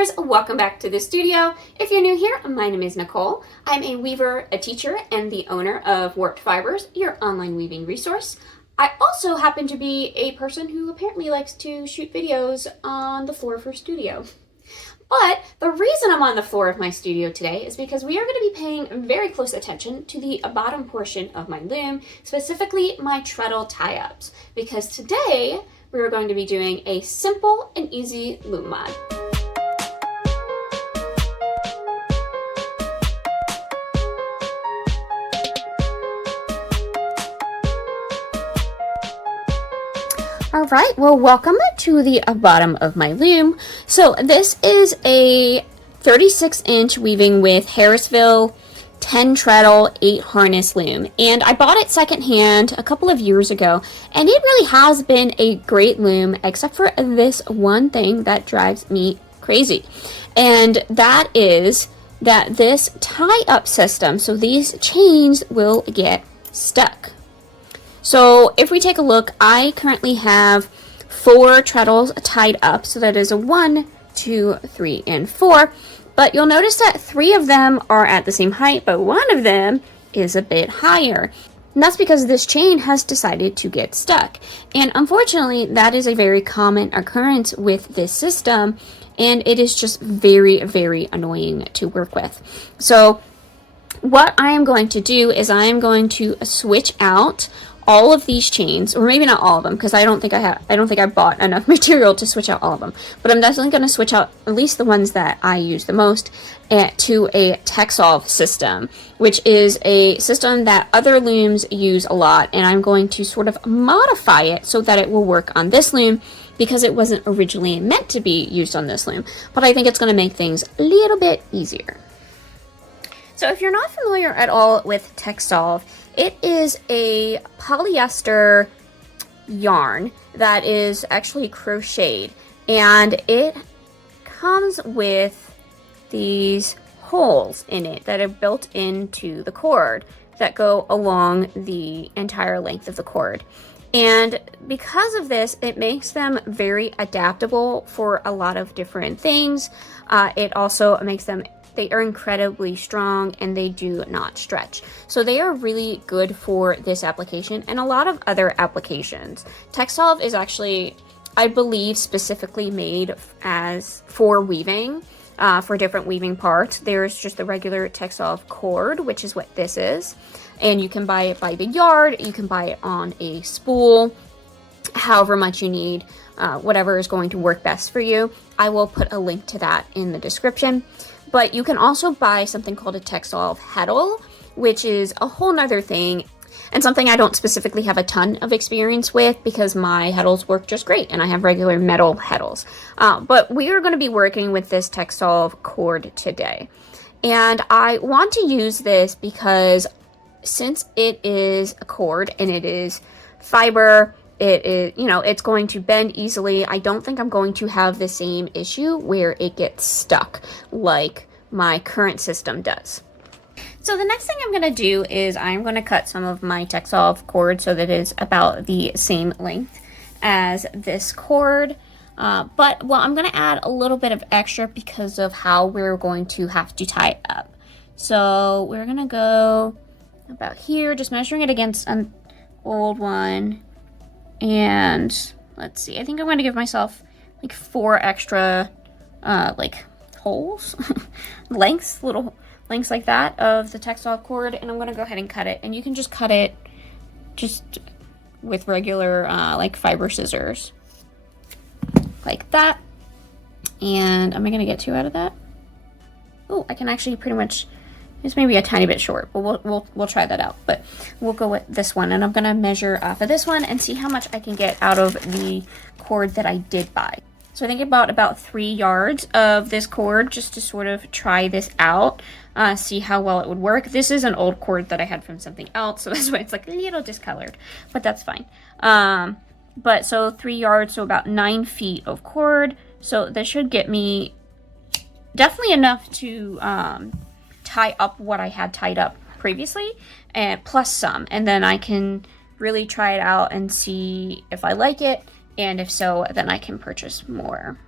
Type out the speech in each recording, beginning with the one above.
fibers, welcome back to the studio. If you're new here, my name is Nicole. I'm a weaver, a teacher, and the owner of Warped Fibers, your online weaving resource. I also happen to be a person who apparently likes to shoot videos on the floor of her studio. But the reason I'm on the floor of my studio today is because we are going to be paying very close attention to the bottom portion of my loom, specifically my treadle tie-ups, because today we are going to be doing a simple and easy loom mod. All right, well, welcome to the bottom of my loom. So this is a 36-inch weaving with Harrisville 10 treadle 8 harness loom, and I bought it secondhand a couple of years ago, and it really has been a great loom except for this one thing that drives me crazy, and that is that this tie-up system, so these chains will get stuck. So if we take a look, I currently have 4 treadles tied up. So that is a 1, 2, 3, and 4. But you'll notice that 3 of them are at the same height, but 1 of them is a bit higher. And that's because this chain has decided to get stuck. And unfortunately, that is a very common occurrence with this system. And it is just very, very annoying to work with. So what I am going to do is I am going to switch out all of these chains, or maybe not all of them, because I don't think I bought enough material to switch out all of them, but I'm definitely going to switch out at least the ones that I use the most to a Texsolv system, which is a system that other looms use a lot, and I'm going to sort of modify it so that it will work on this loom, because it wasn't originally meant to be used on this loom, but I think it's going to make things a little bit easier. So if you're not familiar at all with Texsolv, it is a polyester yarn that is actually crocheted, and it comes with these holes in it that are built into the cord that go along the entire length of the cord. And because of this, it makes them very adaptable for a lot of different things. It also makes them They are incredibly strong, and they do not stretch. So they are really good for this application and a lot of other applications. Texsolv is actually, I believe, specifically made for weaving, for different weaving parts. There's just the regular Texsolv cord, which is what this is. And you can buy it by the yard, you can buy it on a spool, however much you need, whatever is going to work best for you. I will put a link to that in the description. But you can also buy something called a Texsolv heddle, which is a whole nother thing, and something I don't specifically have a ton of experience with because my heddles work just great, and I have regular metal heddles. But we are going to be working with this Texsolv cord today. And I want to use this because since it is a cord and it is fiber, it is, it's going to bend easily. I don't think I'm going to have the same issue where it gets stuck like my current system does. So the next thing I'm going to do is I'm going to cut some of my Texsolv cord so that it is about the same length as this cord. I'm going to add a little bit of extra because of how we're going to have to tie it up. So we're going to go about here, just measuring it against an old one. And let's see, I think I'm going to give myself like 4 extra holes, little lengths like that of the Texsolv cord, and I'm going to go ahead and cut it. And you can just cut it just with regular fiber scissors like that. And am I going to get 2 out of that? Oh, I can actually pretty much. It's maybe a tiny bit short, but we'll try that out. But we'll go with this one, and I'm gonna measure off of this one and see how much I can get out of the cord that I did buy. So I think I bought about 3 yards of this cord just to sort of try this out, see how well it would work. This is an old cord that I had from something else, so that's why it's like a little discolored, but that's fine. But so 3 yards, so about 9 feet of cord. So this should get me definitely enough to tie up what I had tied up previously, and plus some, and then I can really try it out and see if I like it, and if so, then I can purchase more.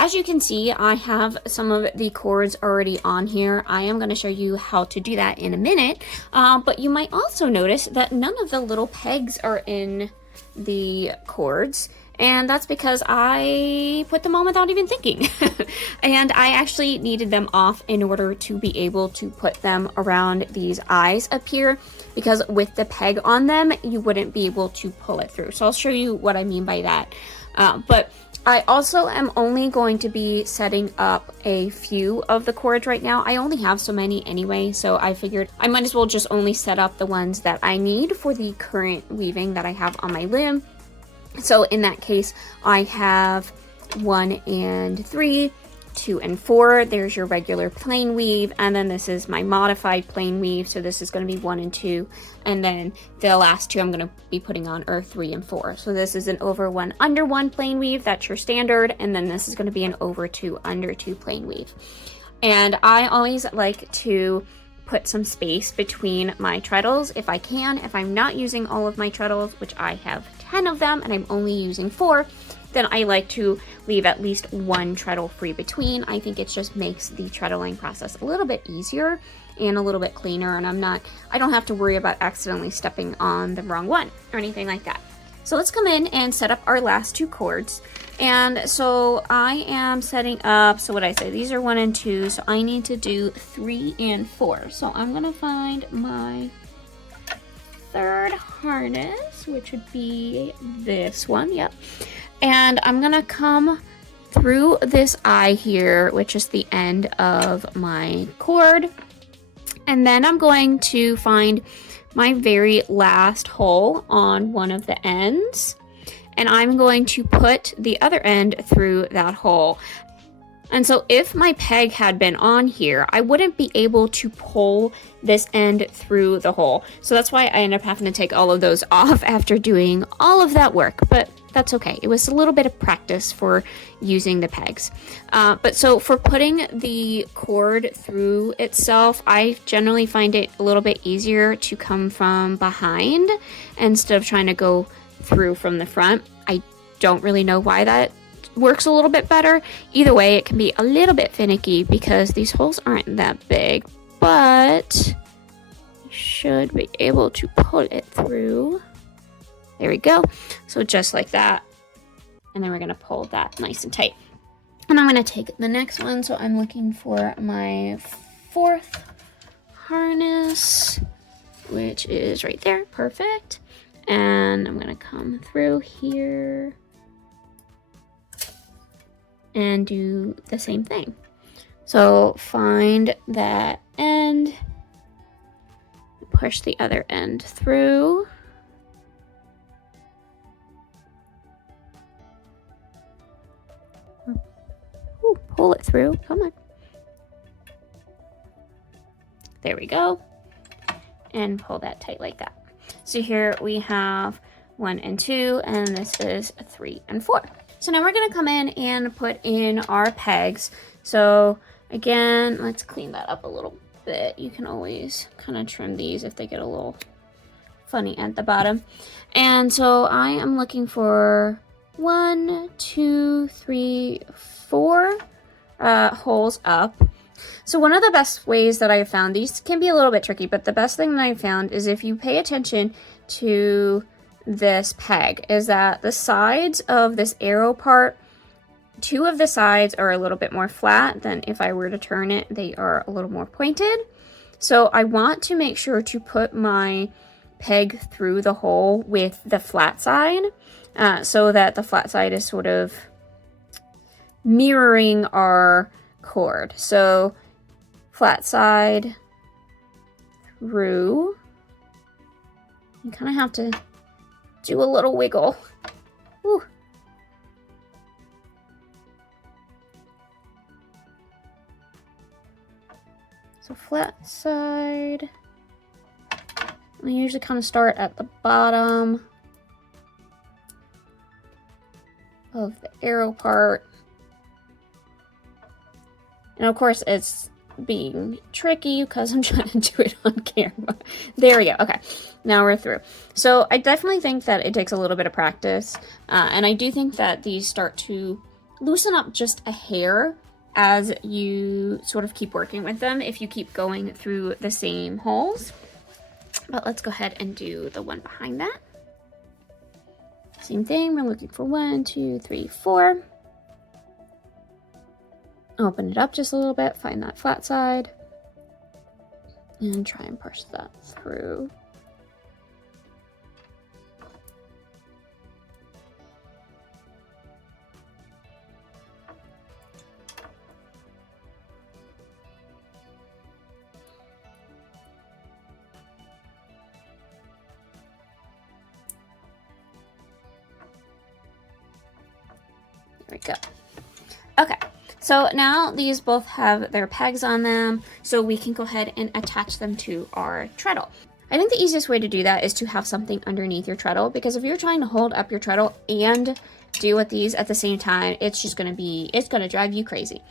as you can see, I have some of the cords already on here. I am going to show you how to do that in a minute, but you might also notice that none of the little pegs are in the cords, and that's because I put them on without even thinking. And I actually needed them off in order to be able to put them around these eyes up here, because with the peg on them, you wouldn't be able to pull it through. So I'll show you what I mean by that. But I also am only going to be setting up a few of the cords right now. I only have so many anyway, so I figured I might as well just only set up the ones that I need for the current weaving that I have on my loom. So in that case, I have 1 and 3, 2 and 4. There's your regular plain weave, and then this is my modified plain weave. So this is going to be 1 and 2, and then the last 2 I'm going to be putting on are 3 and 4. So this is an over 1 under 1 plain weave. That's your standard, and then this is going to be an over 2 under 2 plain weave. And I always like to put some space between my treadles if I can. If I'm not using all of my treadles, which I have 10 of them and I'm only using 4, then I like to leave at least 1 treadle free between. I think it just makes the treadling process a little bit easier and a little bit cleaner, and I don't have to worry about accidentally stepping on the wrong one or anything like that. So let's come in and set up our last 2 cords. And so I am setting up, so what I say, these are 1 and 2, so I need to do 3 and 4. So I'm gonna find my 3rd harness, which would be this one, yep. And I'm gonna come through this eye here, which is the end of my cord. And then I'm going to find my very last hole on one of the ends, and I'm going to put the other end through that hole. And so if my peg had been on here, I wouldn't be able to pull this end through the hole. So that's why I ended up having to take all of those off after doing all of that work, but that's okay. It was a little bit of practice for using the pegs. But so for putting the cord through itself, I generally find it a little bit easier to come from behind instead of trying to go through from the front. I don't really know why that works a little bit better. Either way, it can be a little bit finicky because these holes aren't that big, but you should be able to pull it through. There we go. So just like that. And then we're going to pull that nice and tight. And I'm going to take the next one. So I'm looking for my 4th harness, which is right there. Perfect. And I'm going to come through here and do the same thing. So find that end, push the other end through. Ooh, pull it through, come on. There we go. And pull that tight like that. So here we have 1 and 2, and this is 3 and 4. So now we're going to come in and put in our pegs. So again, let's clean that up a little bit. You can always kind of trim these if they get a little funny at the bottom. And so I am looking for 1, 2, 3, 4 holes up. So one of the best ways that I have found, these can be a little bit tricky, but the best thing that I found is if you pay attention to this peg, is that the sides of this arrow part, 2 of the sides are a little bit more flat than if I were to turn it, they are a little more pointed. So I want to make sure to put my peg through the hole with the flat side, so that the flat side is sort of mirroring our cord. So flat side through. You kind of have to do a little wiggle. Woo. So flat side. I usually kind of start at the bottom of the arrow part. And of course it's being tricky because I'm trying to do it on camera. There we go. Okay, now we're through. So I definitely think that it takes a little bit of practice, and I do think that these start to loosen up just a hair as you sort of keep working with them if you keep going through the same holes. But let's go ahead and do the one behind that. Same thing, we're looking for 1, 2, 3, 4. Open it up just a little bit, find that flat side, and try and push that through. There we go. Okay, so now these both have their pegs on them, so we can go ahead and attach them to our treadle. I think the easiest way to do that is to have something underneath your treadle, because if you're trying to hold up your treadle and deal with these at the same time, it's gonna drive you crazy.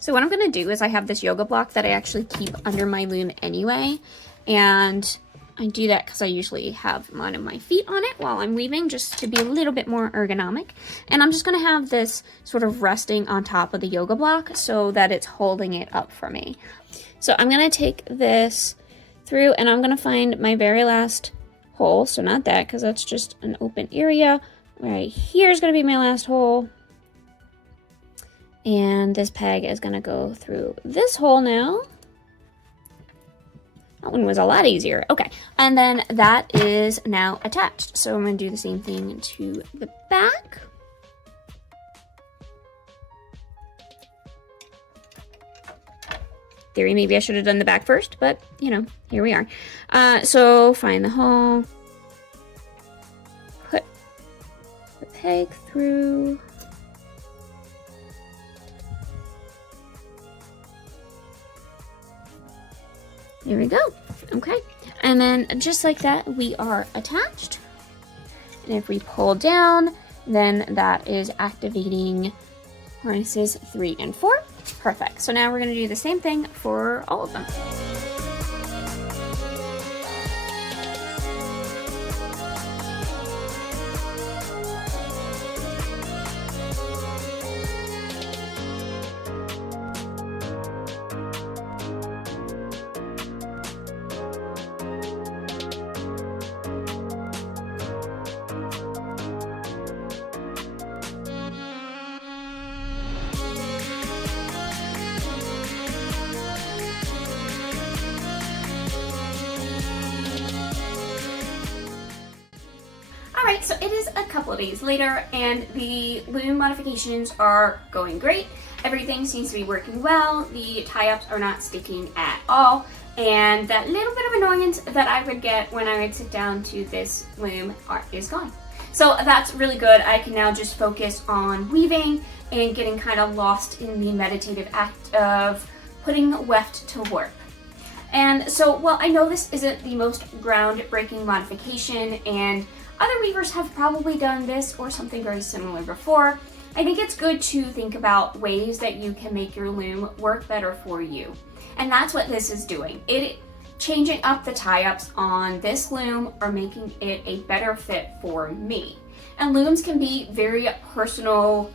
So what I'm gonna do is I have this yoga block that I actually keep under my loom anyway, and I do that because I usually have one of my feet on it while I'm weaving, just to be a little bit more ergonomic. And I'm just going to have this sort of resting on top of the yoga block so that it's holding it up for me. So I'm going to take this through and I'm going to find my very last hole. So not that, because that's just an open area. Right here is going to be my last hole. And this peg is going to go through this hole now. That one was a lot easier. Okay, and then that is now attached. So I'm going to do the same thing to the back. Theory, maybe I should have done the back first, but you know, here we are. So find the hole, put the peg through. There we go. Okay. And then just like that, we are attached. And if we pull down, then that is activating harnesses 3 and 4. Perfect. So now we're going to do the same thing for all of them. Alright, so it is a couple of days later and the loom modifications are going great. Everything seems to be working well. The tie-ups are not sticking at all. And that little bit of annoyance that I would get when I would sit down to this loom is gone. So that's really good. I can now just focus on weaving and getting kind of lost in the meditative act of putting weft to work. And so, while I know this isn't the most groundbreaking modification and other weavers have probably done this or something very similar before, I think it's good to think about ways that you can make your loom work better for you. And that's what this is doing. Changing up the tie-ups on this loom are making it a better fit for me. And looms can be very personal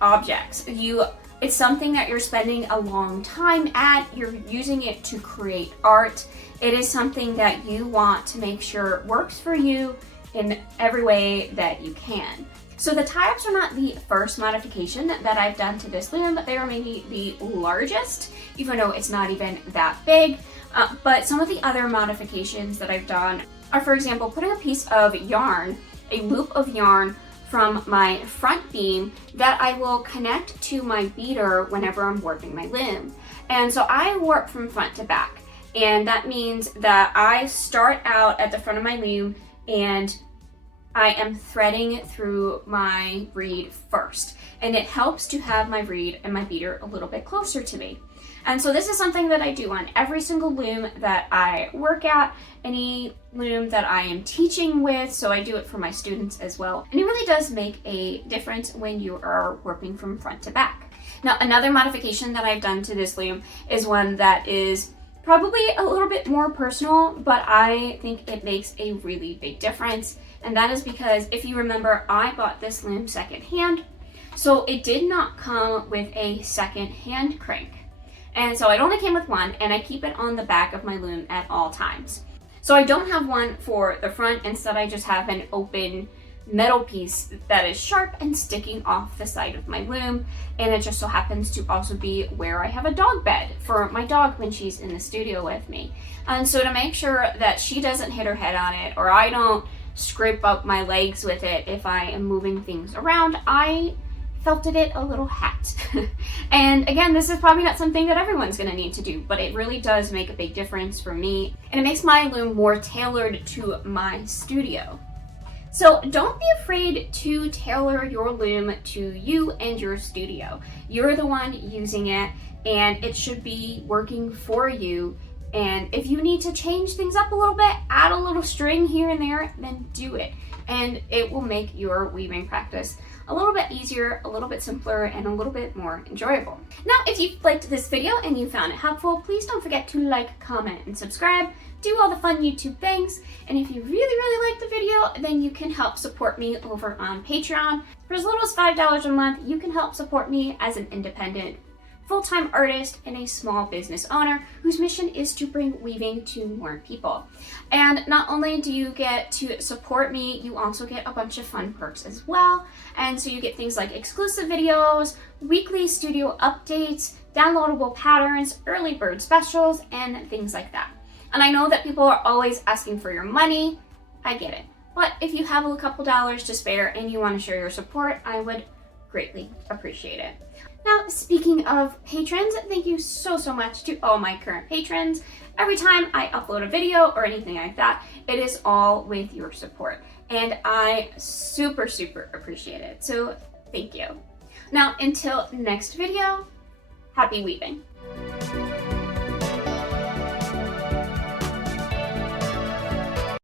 objects. It's something that you're spending a long time at, you're using it to create art. It is something that you want to make sure works for you in every way that you can. So the tie-ups are not the first modification that I've done to this loom, but they are maybe the largest, even though it's not even that big. But some of the other modifications that I've done are, for example, putting a piece of yarn, a loop of yarn from my front beam that I will connect to my beater whenever I'm warping my loom. And so I warp from front to back. And that means that I start out at the front of my loom and I am threading through my reed first. And it helps to have my reed and my beater a little bit closer to me. And so this is something that I do on every single loom that I work at, any loom that I am teaching with, so I do it for my students as well. And it really does make a difference when you are warping from front to back. Now, another modification that I've done to this loom is one that is probably a little bit more personal, but I think it makes a really big difference. And that is because, if you remember, I bought this loom secondhand. So it did not come with a second hand crank. And so it only came with one, and I keep it on the back of my loom at all times. So I don't have one for the front. Instead, I just have an open metal piece that is sharp and sticking off the side of my loom. And it just so happens to also be where I have a dog bed for my dog when she's in the studio with me. And so to make sure that she doesn't hit her head on it, or I don't scrape up my legs with it if I am moving things around, I felted it a little hat. And again, this is probably not something that everyone's gonna need to do, but it really does make a big difference for me, and it makes my loom more tailored to my studio. So don't be afraid to tailor your loom to you and your studio. You're the one using it, and it should be working for you. And if you need to change things up a little bit, add a little string here and there, then do it. And it will make your weaving practice a little bit easier, a little bit simpler, and a little bit more enjoyable. Now, if you liked this video and you found it helpful, please don't forget to like, comment, and subscribe. Do all the fun YouTube things. And if you really like the video, then you can help support me over on Patreon. For as little as $5 a month, you can help support me as an independent full-time artist and a small business owner whose mission is to bring weaving to more people. And not only do you get to support me, you also get a bunch of fun perks as well. And so you get things like exclusive videos, weekly studio updates, downloadable patterns, early bird specials, and things like that. And I know that people are always asking for your money. I get it. But if you have a couple dollars to spare and you want to share your support, I would greatly appreciate it. Now, speaking of patrons, thank you so much to all my current patrons. Every time I upload a video or anything like that, it is all with your support. And I super appreciate it. So thank you. Now, until next video, happy weaving.